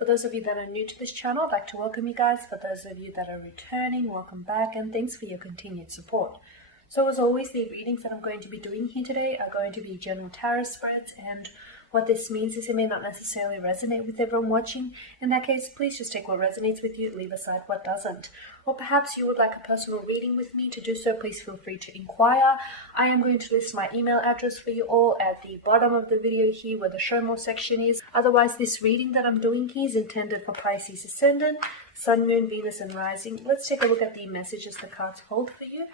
For those of you that are new to this channel, I'd like to welcome you guys. For those of you that are returning, welcome back, and thanks for your continued support. So as always, the readings that I'm going to be doing here today are going to be general tarot spreads, and what this means is it may not necessarily resonate with everyone watching. In that case, please just take what resonates with you, leave aside what doesn't. Or perhaps you would like a personal reading with me. To do so, please feel free to inquire. I am going to list my email address for you all at the bottom of the video here where the show more section is. Otherwise, this reading that I'm doing here is intended for Pisces Ascendant, Sun, Moon, Venus and Rising. Let's take a look at the messages the cards hold for you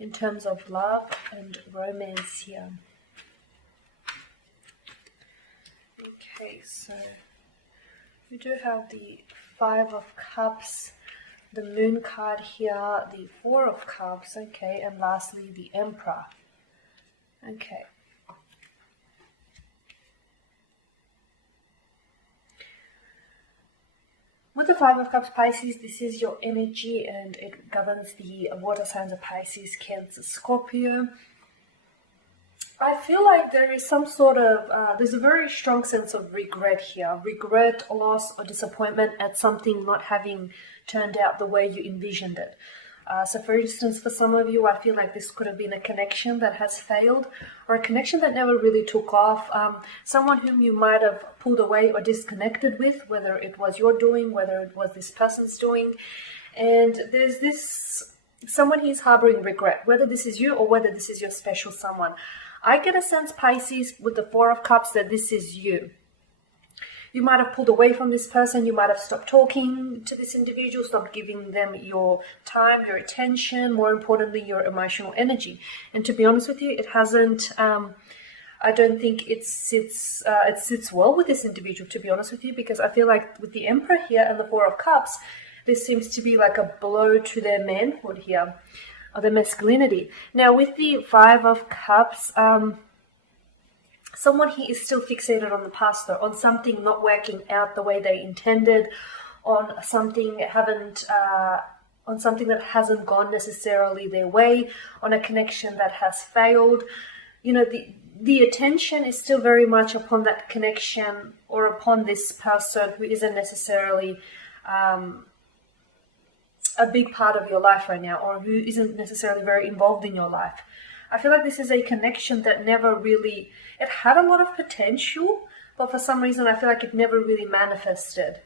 in terms of love and romance here. Okay, so we do have the Five of Cups, the Moon card here, the Four of Cups, okay, and lastly the Emperor. Okay. With the Five of Cups, Pisces, this is your energy and it governs the water signs of Pisces, Cancer, Scorpio. I feel like there is some sort of, there's a very strong sense of regret here. Regret, loss, or disappointment at something not having turned out the way you envisioned it. So for instance, for some of you, I feel like this could have been a connection that has failed, or a connection that never really took off. Someone whom you might have pulled away or disconnected with, whether it was your doing, whether it was this person's doing. And there's this, someone who's harboring regret, whether this is you or whether this is your special someone. I get a sense, Pisces, with the Four of Cups, that this is you. You might have pulled away from this person. You might have stopped talking to this individual, stopped giving them your time, your attention, more importantly, your emotional energy. And to be honest with you, it hasn't, I don't think it sits well with this individual, to be honest with you, because I feel like with the Emperor here and the Four of Cups, this seems to be like a blow to their manhood here, or the masculinity. Now with the Five of Cups, someone here is still fixated on the past, though, on something not working out the way they intended, on something that hasn't gone necessarily their way, on a connection that has failed. You know, the attention is still very much upon that connection or upon this person who isn't necessarily a big part of your life right now, or who isn't necessarily very involved in your life. I feel like this is a connection that never really, it had a lot of potential, but for some reason I feel like it never really manifested.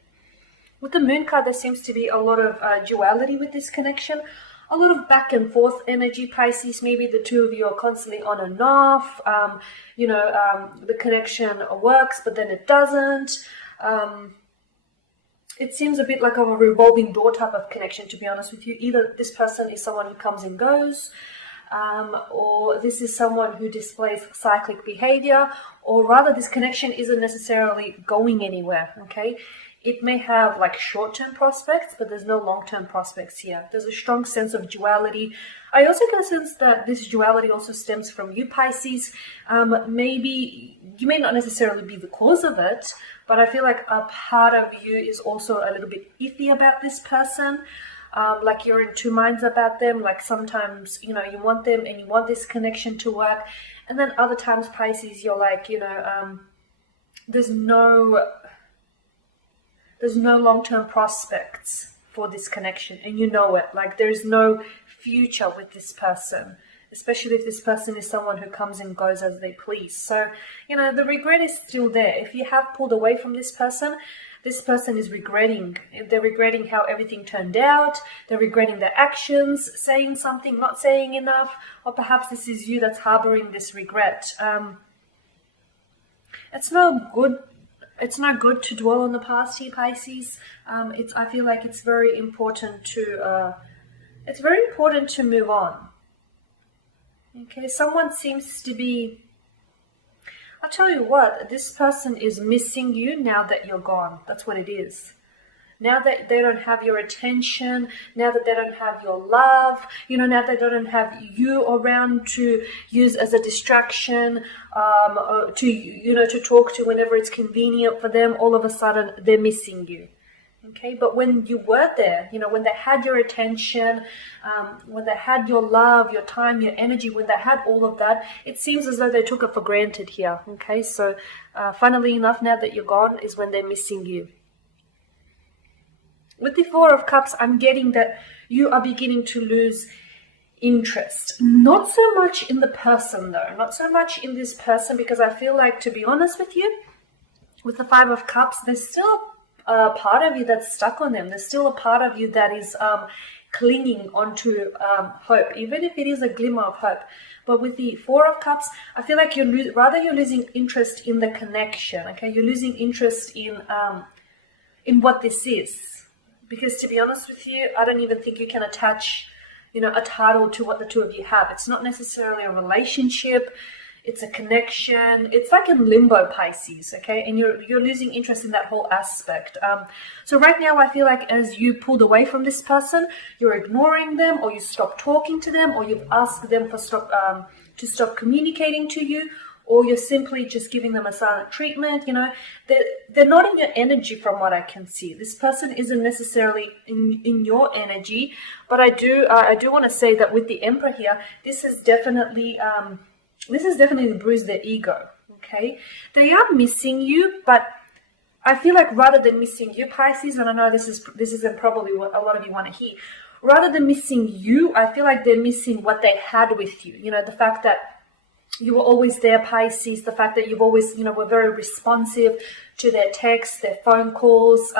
With the Moon card, there seems to be a lot of duality with this connection, a lot of back and forth energy, Pisces. Maybe the two of you are constantly on and off. The connection works, but then it doesn't. It seems a bit like a revolving door type of connection, to be honest with you. Either this person is someone who comes and goes, or this is someone who displays cyclic behavior, or rather this connection isn't necessarily going anywhere, okay? It may have like short-term prospects, but there's no long-term prospects here. There's a strong sense of duality. I also get a sense that this duality also stems from you, Pisces. Maybe you may not necessarily be the cause of it, but I feel like a part of you is also a little bit iffy about this person. Like you're in two minds about them. Like sometimes, you know, you want them and you want this connection to work. And then other times, Pisces, you're like, you know, there's no long-term prospects for this connection. And you know it. Like there's no future with this person, especially if this person is someone who comes and goes as they please. So, you know, the regret is still there. If you have pulled away from this person is regretting. They're regretting how everything turned out. They're regretting their actions, saying something, not saying enough, or perhaps this is you that's harboring this regret. It's not good. It's not good to dwell on the past here, Pisces. I feel like it's very important to move on. Okay, someone seems to be, I'll tell you what, this person is missing you now that you're gone. That's what it is. Now that they don't have your attention, now that they don't have your love, you know, now that they don't have you around to use as a distraction, to talk to whenever it's convenient for them, all of a sudden they're missing you. Okay, but when you were there, you know, when they had your attention, when they had your love, your time, your energy, when they had all of that, it seems as though they took it for granted here. Okay, so funnily enough, now that you're gone is when they're missing you. With the Four of Cups, I'm getting that you are beginning to lose interest. Not so much in the person though, not so much in this person, because I feel like, to be honest with you, with the Five of Cups, there's still a part of you that's stuck on them. There's still a part of you that is clinging onto hope, even if it is a glimmer of hope. But with the Four of Cups, I feel like you're losing interest in the connection. Okay, you're losing interest in what this is, because to be honest with you, I don't even think you can attach, a title to what the two of you have. It's not necessarily a relationship. It's a connection. It's like in limbo, Pisces, okay? And you're losing interest in that whole aspect. So right now, I feel like as you pulled away from this person, you're ignoring them, or you stop talking to them, or you've asked them to stop communicating to you, or you're simply just giving them a silent treatment. They're not in your energy from what I can see. This person isn't necessarily in your energy, but I do want to say that with the Emperor here, this is definitely bruised their ego. Okay, they are missing you, but I feel like rather than missing you, Pisces, and I know this isn't probably what a lot of you want to hear. Rather than missing you, I feel like they're missing what they had with you. The fact that you were always there, Pisces, the fact that you've always, were very responsive to their texts, their phone calls,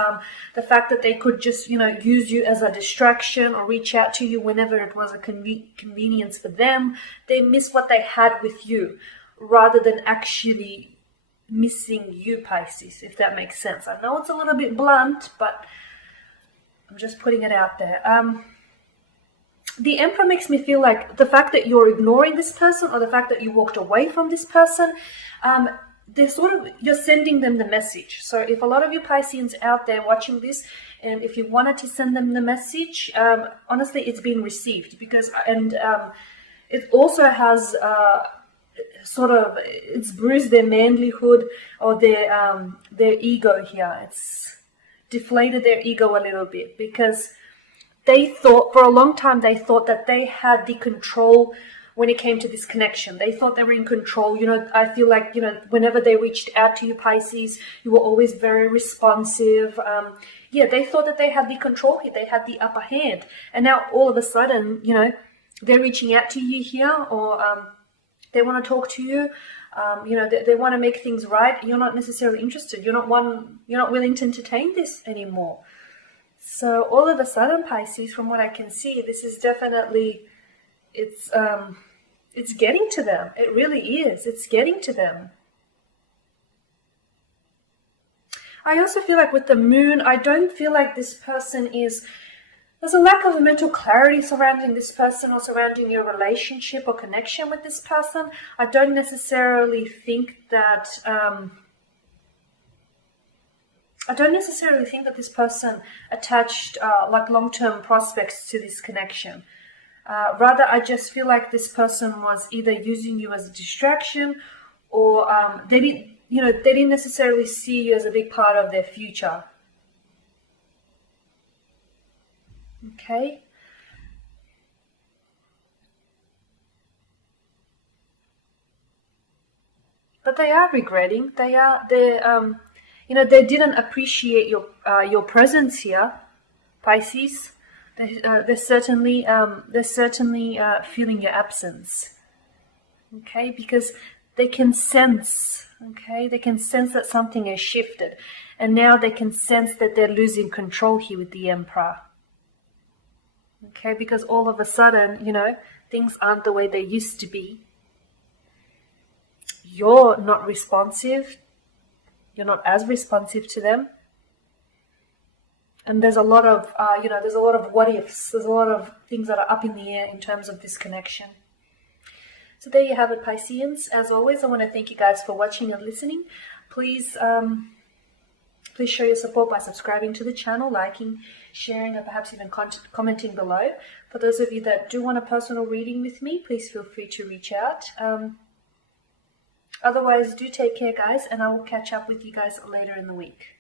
the fact that they could just, use you as a distraction or reach out to you whenever it was a convenience for them. They miss what they had with you rather than actually missing you, Pisces, if that makes sense. I know it's a little bit blunt, but I'm just putting it out there. The Emperor makes me feel like the fact that you're ignoring this person, or the fact that you walked away from this person, you're sending them the message. So if a lot of you Pisceans out there watching this, and if you wanted to send them the message, honestly, it's been received, because it also has it's bruised their manlyhood, or their ego here. It's deflated their ego a little bit, because they thought, for a long time, that they had the control when it came to this connection. They thought they were in control. I feel like, whenever they reached out to you, Pisces, you were always very responsive. They thought that they had the control here. They had the upper hand. And now all of a sudden, they're reaching out to you here, or they want to talk to you. They want to make things right. You're not necessarily interested. You're not willing to entertain this anymore. So all of a sudden, Pisces, from what I can see, this is definitely, it's getting to them. It really is. It's getting to them. I also feel like with the Moon, I don't feel like this person there's a lack of mental clarity surrounding this person, or surrounding your relationship or connection with this person. I don't necessarily think that, this person attached like long-term prospects to this connection. Rather, I just feel like this person was either using you as a distraction, or they didn't necessarily see you as a big part of their future. Okay. But they are regretting. They didn't appreciate your presence here, Pisces. They're certainly feeling your absence. Okay, because they can sense. Okay, they can sense that something has shifted, and now they can sense that they're losing control here with the Emperor. Okay, because all of a sudden, things aren't the way they used to be. You're not responsive. You're not as responsive to them. And there's a lot of, what ifs. There's a lot of things that are up in the air in terms of this connection. So there you have it, Pisceans. As always, I want to thank you guys for watching and listening. Please show your support by subscribing to the channel, liking, sharing, or perhaps even commenting below. For those of you that do want a personal reading with me, please feel free to reach out. Otherwise, do take care, guys, and I will catch up with you guys later in the week.